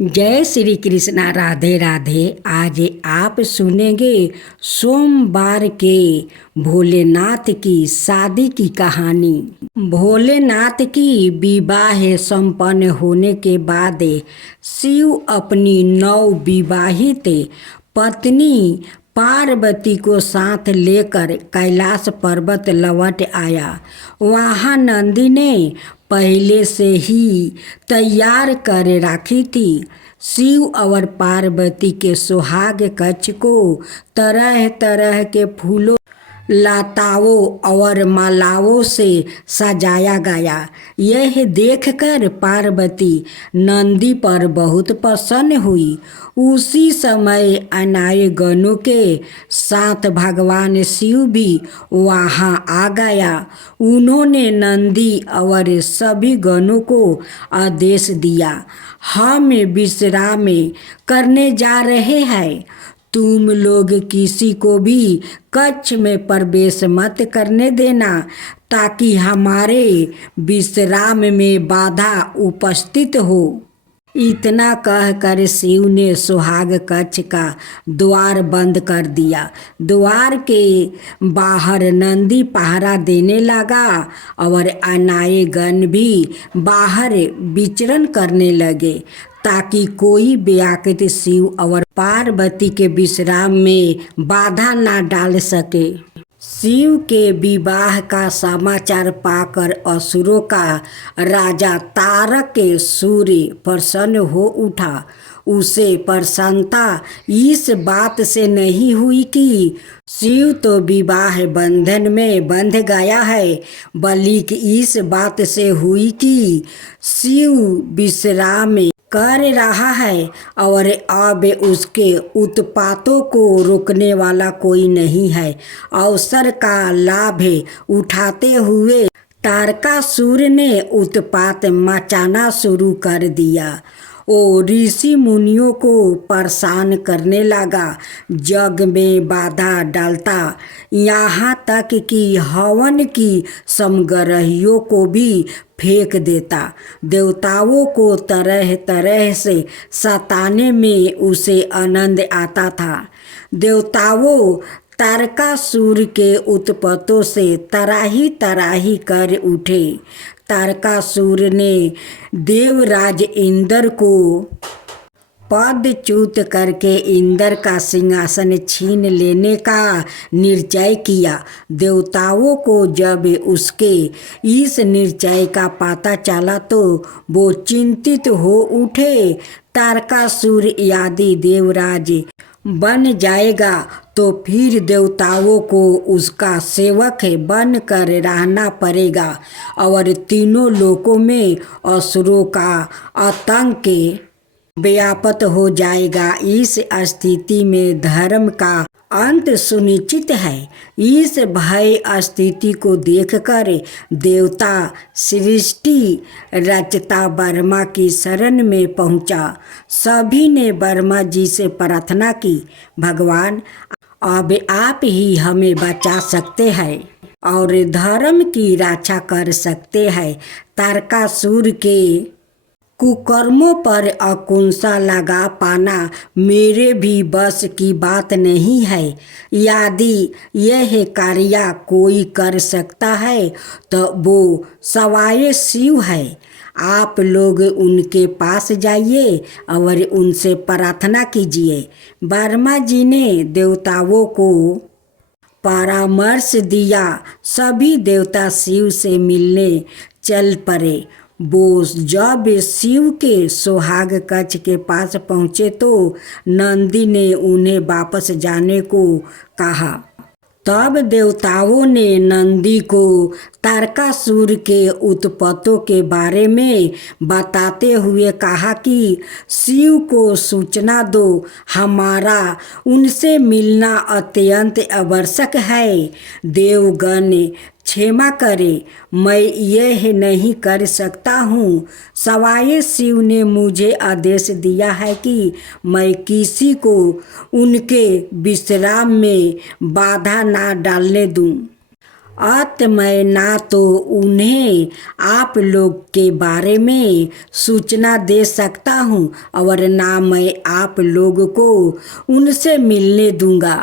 जय श्री कृष्णा। राधे राधे। आज आप सुनेंगे सोमवार के भोलेनाथ की शादी की कहानी। भोलेनाथ की विवाह संपन्न होने के बाद शिव अपनी नवविवाहित पत्नी पार्वती को साथ लेकर कैलाश पर्वत लौट आया। वहाँ नंदी ने पहले से ही तैयार कर रखी थी। शिव और पार्वती के सुहाग कक्ष को तरह तरह के फूलों, लताओं और मालाओं से सजाया गया। यह देखकर पार्वती नंदी पर बहुत प्रसन्न हुई। उसी समय अनाय गणों के साथ भगवान शिव भी वहां आ गया। उन्होंने नंदी और सभी गणों को आदेश दिया, हम विश्राम करने जा रहे हैं। तुम लोग किसी को भी कक्ष में प्रवेश मत करने देना, ताकि हमारे विश्राम में बाधा उपस्थित हो। इतना कहकर शिव ने सुहाग कक्ष का द्वार बंद कर दिया। द्वार के बाहर नंदी पहरा देने लगा और अनाए गण भी बाहर विचरण करने लगे, ताकि कोई व्याकृत शिव और पार्वती के विश्राम में बाधा ना डाल सके। शिव के विवाह का समाचार पाकर असुरों का राजा तारक सूर्य प्रसन्न हो उठा। उसे प्रसन्नता इस बात से नहीं हुई कि शिव तो विवाह बंधन में बंध गया है, बल्कि इस बात से हुई कि शिव विश्राम कर रहा है और अब उसके उत्पातों को रोकने वाला कोई नहीं है। अवसर का लाभ उठाते हुए तारकासुर ने उत्पात मचाना शुरू कर दिया। वो ऋषि मुनियों को परेशान करने लगा, जग में बाधा डालता, यहाँ तक कि हवन की समग्रहियों को भी फेंक देता। देवताओं को तरह तरह से सताने में उसे आनंद आता था। देवताओं तारकासुर के उत्पातों से तराही तराही कर उठे। तारकासुर ने देवराज इंद्र को पदच्युत करके इंद्र का सिंहासन छीन लेने का निश्चय किया। देवताओं को जब उसके इस निश्चय का पता चला तो वो चिंतित हो उठे। तारकासुर यदि देवराज बन जाएगा तो फिर देवताओं को उसका सेवक बन कर रहना पड़ेगा और तीनों लोकों में असुरों का आतंक व्याप्त हो जाएगा। इस स्थिति में धर्म का अंत सुनिश्चित है। इस भय स्थिति को देखकर देवता सृष्टि रचता ब्रह्मा की शरण में पहुंचा। सभी ने ब्रह्मा जी से प्रार्थना की, भगवान अब आप ही हमें बचा सकते हैं और धर्म की रक्षा कर सकते हैं। तारकासुर के कुकर्मों पर अंकुशा लगा पाना मेरे भी बस की बात नहीं है। यदि यह कार्य कोई कर सकता है तो वो सवाए शिव है। आप लोग उनके पास जाइए और उनसे प्रार्थना कीजिए। ब्रह्मा जी ने देवताओं को परामर्श दिया। सभी देवता शिव से मिलने चल पड़े। वो जब शिव के सुहाग कक्ष के पास पहुँचे तो नंदी ने उन्हें वापस जाने को कहा। तब देवताओं ने नंदी को तारकासुर के उत्पातों के बारे में बताते हुए कहा कि शिव को सूचना दो, हमारा उनसे मिलना अत्यंत आवश्यक है। देवगण क्षमा करे, मैं यह नहीं कर सकता हूँ। सवाए शिव ने मुझे आदेश दिया है कि मैं किसी को उनके विश्राम में बाधा ना डालने दूँ। अत मैं ना तो उन्हें आप लोग के बारे में सूचना दे सकता हूँ और ना मैं आप लोग को उनसे मिलने दूंगा।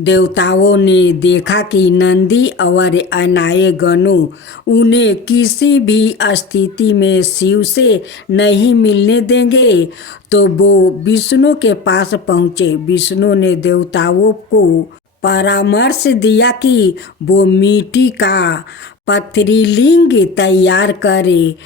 देवताओं ने देखा कि नंदी और अनाए गणों उन्हें किसी भी स्थिति में शिव से नहीं मिलने देंगे, तो वो विष्णु के पास पहुँचे। विष्णु ने देवताओं को परामर्श दिया कि वो मिट्टी का पथरीलिंग तैयार करे,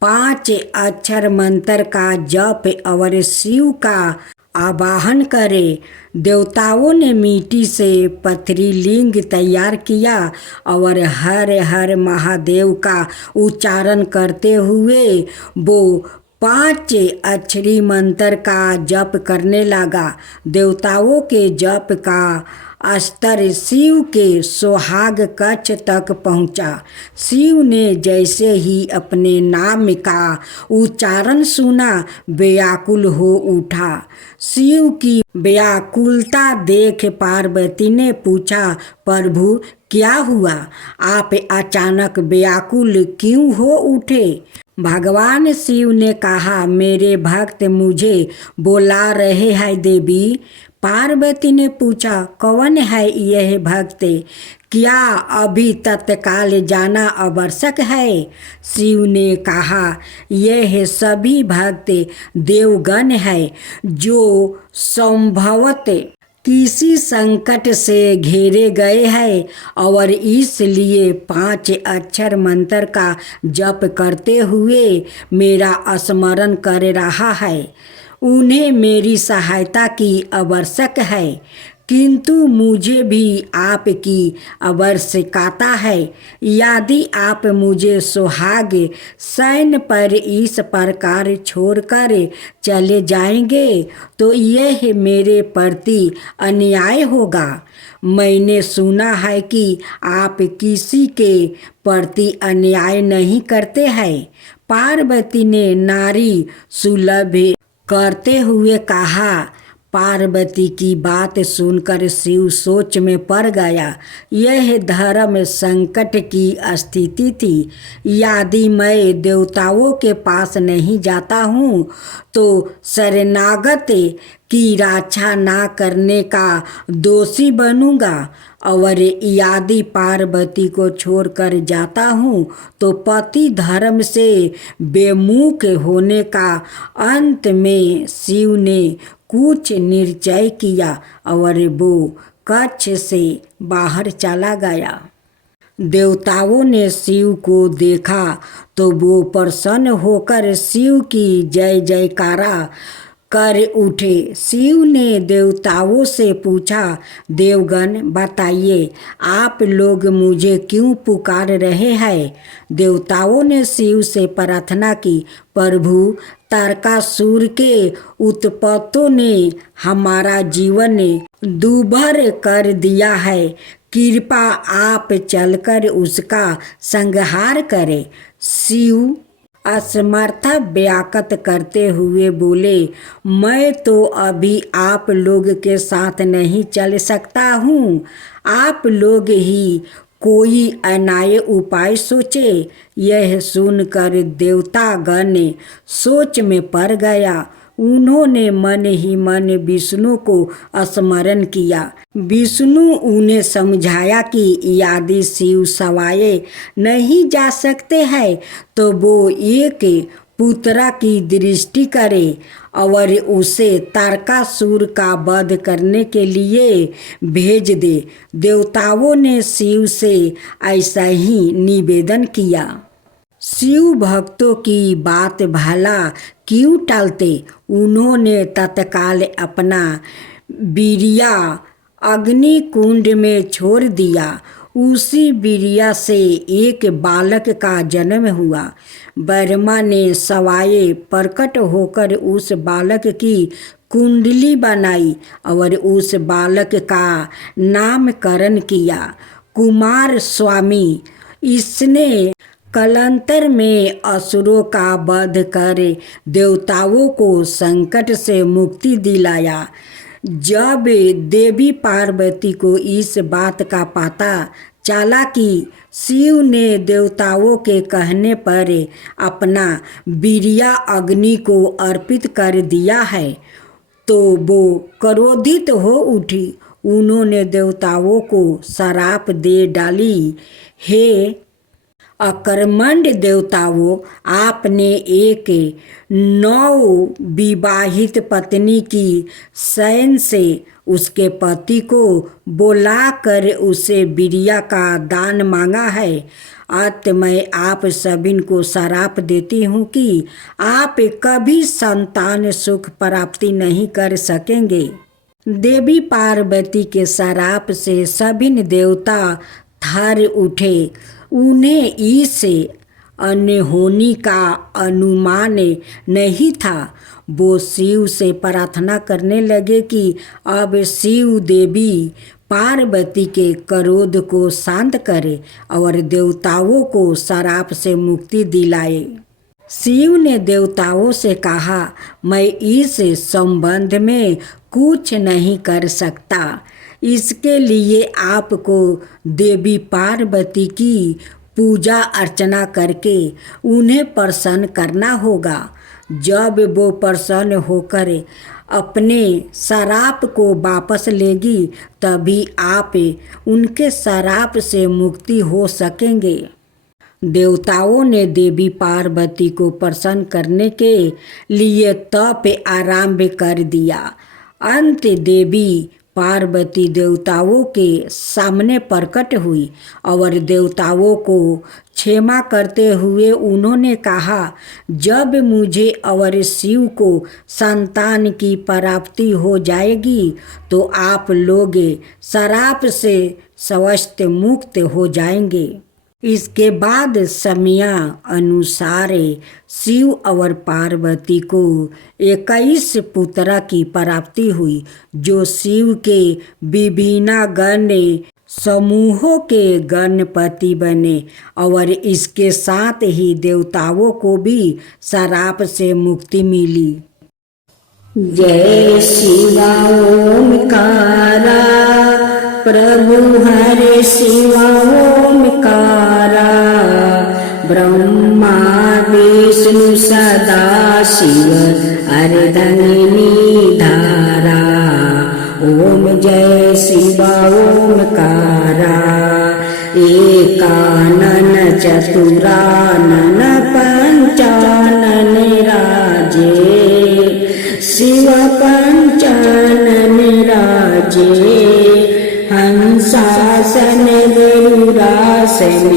5 अक्षर मंत्र का जप और शिव का आवाहन करे। देवताओं ने मिट्टी से पथरीलिंग तैयार किया और हर हर महादेव का उच्चारण करते हुए वो 5 अक्षरी मंत्र का जप करने लगा। देवताओं के जप का स्तर शिव के सोहाग कक्ष तक पहुंचा। शिव ने जैसे ही अपने नाम का उच्चारण सुना, व्याकुल हो उठा। शिव की व्याकुलता देख पार्वती ने पूछा, प्रभु क्या हुआ? आप अचानक व्याकुल क्यों हो उठे? भगवान शिव ने कहा, मेरे भक्त मुझे बुला रहे हैं देवी। पार्वती ने पूछा, कौन है यह भक्त? क्या अभी तत्काल जाना आवश्यक है? शिव ने कहा, यह सभी भक्त देवगण है जो संभवतः किसी संकट से घेरे गए हैं और इसलिए 5 अक्षर मंत्र का जप करते हुए मेरा स्मरण कर रहा है। उन्हें मेरी सहायता की आवश्यक है, किंतु मुझे भी आपकी आवश्यकता है। यदि आप मुझे सुहाग सैन पर इस प्रकार छोड़कर चले जाएंगे तो यह मेरे प्रति अन्याय होगा। मैंने सुना है कि आप किसी के प्रति अन्याय नहीं करते हैं। पार्वती ने नारी सुलभ करते हुए कहा। पार्वती की बात सुनकर शिव सोच में पड़ गया। यह धर्म संकट की स्थिति थी। यदि मैं देवताओं के पास नहीं जाता हूँ तो शरणागत की रक्षा ना करने का दोषी बनूंगा, और यदि पार्वती को छोड़कर जाता हूँ तो पति धर्म से बेमुख होने का। अंत में शिव ने कुछ निश्चय किया और वो कक्ष से बाहर चला गया। देवताओं ने शिव को देखा तो वो प्रसन्न होकर शिव की जय जयकारा कर उठे। शिव ने देवताओं से पूछा, देवगण बताइए, आप लोग मुझे क्यों पुकार रहे हैं? देवताओं ने शिव से प्रार्थना की, प्रभु तारकासुर के उत्पातों ने हमारा जीवन दूभर कर दिया है। कृपा आप चलकर उसका संहार करें। शिव असमर्था व्याकत करते हुए बोले, मैं तो अभी आप लोग के साथ नहीं चल सकता हूँ। आप लोग ही कोई अन्याय उपाय सोचे। यह सुनकर देवतागण सोच में पड़ गया। उन्होंने मन ही मन विष्णु को स्मरण किया। विष्णु उन्हें समझाया कि यदि शिव सवाए नहीं जा सकते हैं तो वो एक पुत्रा की दृष्टि करे और उसे तारकासुर का वध करने के लिए भेज दे। देवताओं ने शिव से ऐसा ही निवेदन किया। शिव भक्तों की बात भला क्यों टालते? उन्होंने तत्काल अपना वीर्या अग्नि कुंड में छोड़ दिया। उसी वीर्या से एक बालक का जन्म हुआ। ब्रह्मा ने सवाए प्रकट होकर उस बालक की कुंडली बनाई और उस बालक का नामकरण किया कुमार स्वामी। इसने कालांतर में असुरों का वध कर देवताओं को संकट से मुक्ति दिलाया। जब देवी पार्वती को इस बात का पता चालाकी शिव ने देवताओं के कहने पर अपना वीर्या अग्नि को अर्पित कर दिया है, तो वो क्रोधित हो उठी। उन्होंने देवताओं को श्राप दे डाली, हे अकर्मण्य देवताओं, आपने एक नवविवाहित पत्नी की शयन से उसके पति को बुलाकर उसे वीर्या का दान मांगा है। अतः मैं आप सभी को श्राप देती हूँ कि आप कभी संतान सुख प्राप्ति नहीं कर सकेंगे। देवी पार्वती के श्राप से सभी देवता थर उठे। उन्हें इससे अनहोनी का अनुमान नहीं था। वो शिव से प्रार्थना करने लगे कि अब शिव देवी पार्वती के क्रोध को शांत करे और देवताओं को श्राप से मुक्ति दिलाए। शिव ने देवताओं से कहा, मैं इस संबंध में कुछ नहीं कर सकता। इसके लिए आपको देवी पार्वती की पूजा अर्चना करके उन्हें प्रसन्न करना होगा। जब वो प्रसन्न होकर अपने श्राप को वापस लेगी, तभी आप उनके श्राप से मुक्ति हो सकेंगे। देवताओं ने देवी पार्वती को प्रसन्न करने के लिए तप आरंभ कर दिया। अंत देवी पार्वती देवताओं के सामने प्रकट हुई और देवताओं को क्षमा करते हुए उन्होंने कहा, जब मुझे और शिव को संतान की प्राप्ति हो जाएगी तो आप लोग श्राप से स्वस्थ मुक्त हो जाएंगे। इसके बाद समय अनुसार शिव और पार्वती को 21 पुत्र की प्राप्ति हुई, जो शिव के विभिन्न गण समूहों के गणपति बने और इसके साथ ही देवताओं को भी श्राप से मुक्ति मिली। जय शिवा ओमकारा, प्रभु हरे शिवा ओमकारा, ब्रह्मा विष्णु सदा शिव अर्धंगिनी धारा। ओम जय शिवा ओमकारा, एकानन चतुरानन पंचानन राजे, शिव पंचानन राजे। हंसासन गरुड़ासन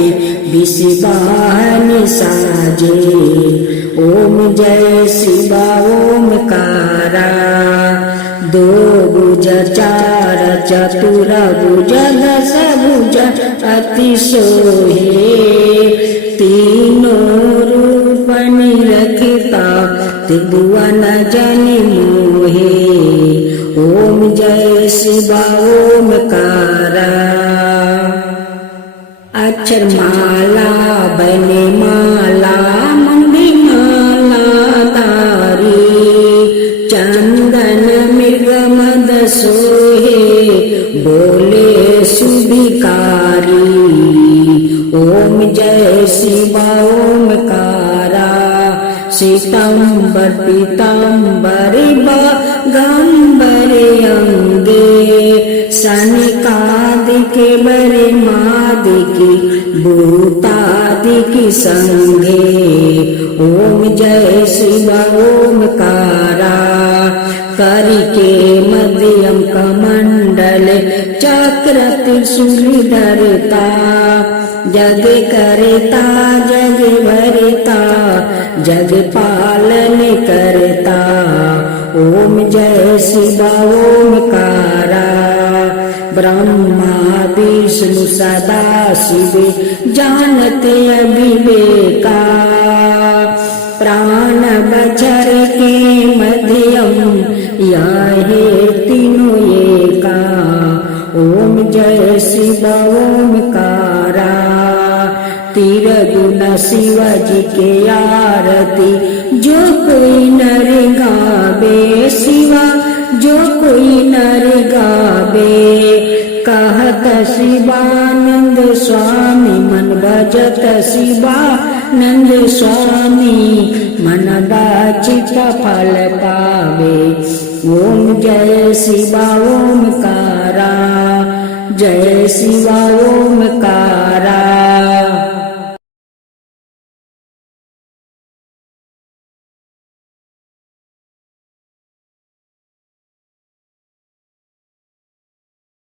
विषवाहन साजे। ओम जय शिवा ओमकारा, दो भुज चार चतुर भुज दस भुज अति सोहे, तीनों रूप निरखता त्रिभुवन जन मोहे। ओम जय शिवा ओमकारा, अक्षर माला बने माला मुंडी माला तारी, चंदन मृग मद सोहे बोले सुभिकारी। ओम जय शिवा ओमकारा, श्वेतांबर पीतांबर गंबर अंगे, सनिकादिक बरे मादिक भूतादिक संगे। ओम जय शिवा ओमकारा, करके मध्यम कमंडल चक्र त्रिशूल धरता, जग करता जग भरता जग पालन करता। ओम जय शिवा ओमकारा, ब्रह्मा विष्णु सदा शिव जानते अविवेका, प्राण बचर के मध्यम याहे तीनों एका। ओम जय शिवा ओमकारा, तीर गुण शिवाजी के आरती जो कोई नर गावे, शिवा जो कोई नर गावे। कहत शिवानंद स्वामी मन भजत शिवानंद स्वामी मन वांछित फल पावे। ओम जय शिवा ओमकारा, जय शिवा ओमकारा।